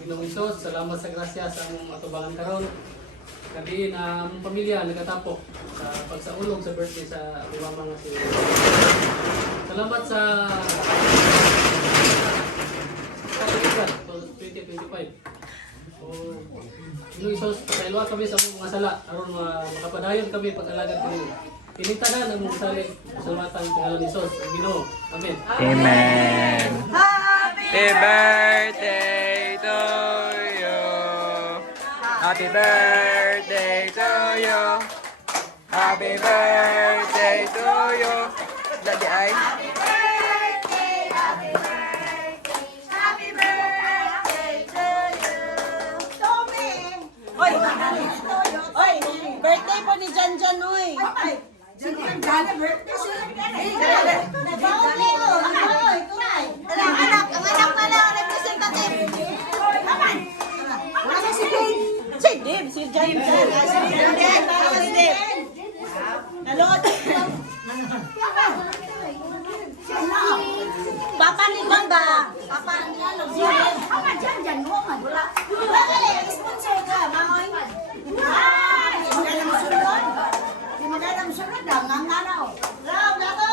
Ginoong Isos, salamat sa grasya sa among atubangan karon. Kabiin ang pamilya nagkatapok sa pagsaulog sa birthday sa mama nga si. Salamat sa 2025. Ginoong Isos, pasayloa kami sa among mga sala aron makapadayon kami pag-alagad kami. Pinitanan ang mong sali sa matang pangalan ni Isos. Ginoo. Amen. Amen. Happy birthday to you. Happy birthday to you. Happy birthday to you. Dali ay. Happy birthday, happy birthday, happy birthday to you. Tommy! Oy, oy, birthday po ni Janjan, oy. Janjan, birthday siya. Ang anak na lang, representative. Wala si Dave. Si Dave, si Janjan. Si Dave. Nalot. Papa ni Bamba. Papa ni ano? Papa Janjan mo man. Wala. Sponsor ka, maoy. Ah, maganda mo sunod. Maganda mo sunod daw, nganganaw. Raw, gato.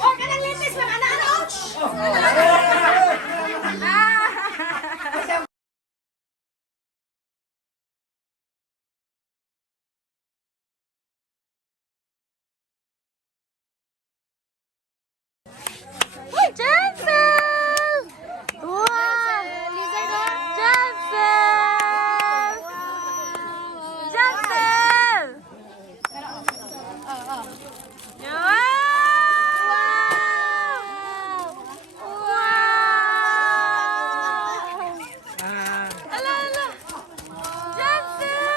Oh, kanang litis lang anak. Jansel! Wow! Jansel! Jansel! Ala, ala! Jansel!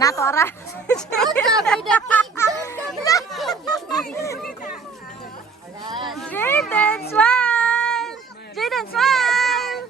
Nato ara. Jaden, smile! Jaden, smile!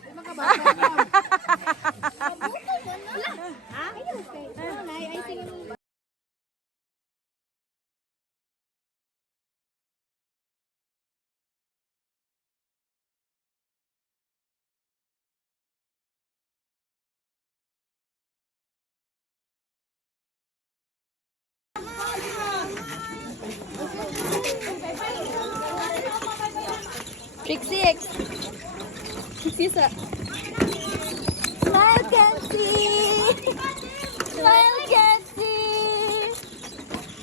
Trixie X. Trixie sa. Smile can see. Smile can see.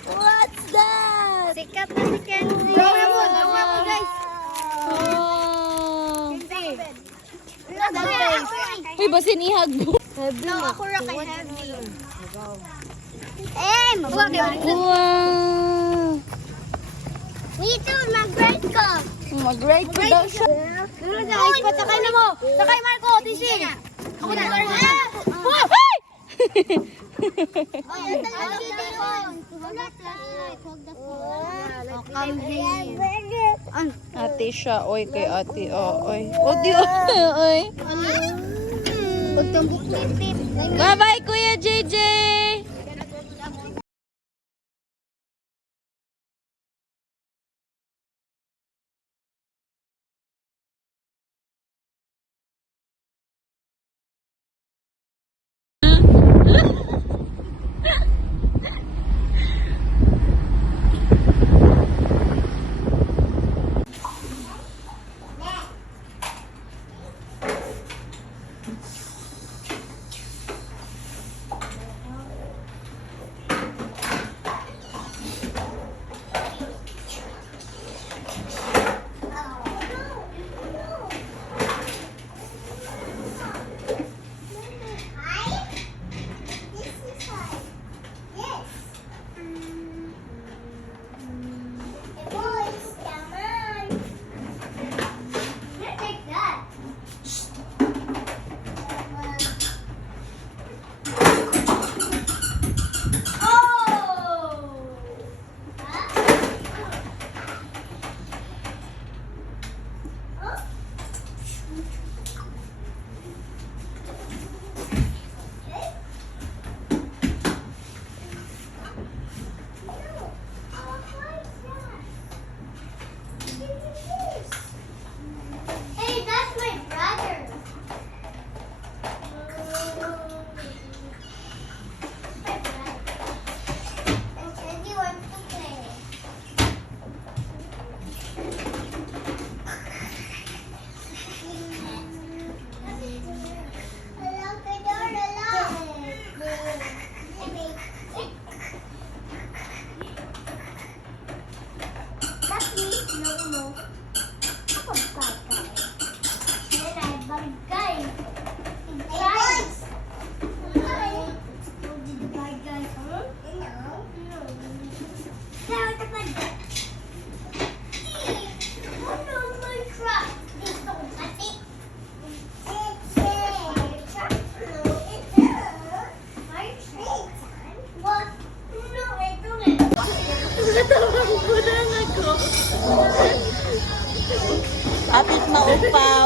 What's that? Sikat na si Kenzie. Gawa mo guys. Oh. Kenzie. Uy, basin ihag mo. No, ako ra kay Heavy. Eh, mabagay. Wow. Me too, mag-grade ko. Mag-grade ko daw siya. Tulad na, ipat sakay na mo. Sakay Marco, tising. Ako na. Ate siya, oy kay ate, oy. Odi, oy. Bye-bye, Kuya JJ! Apit maupa.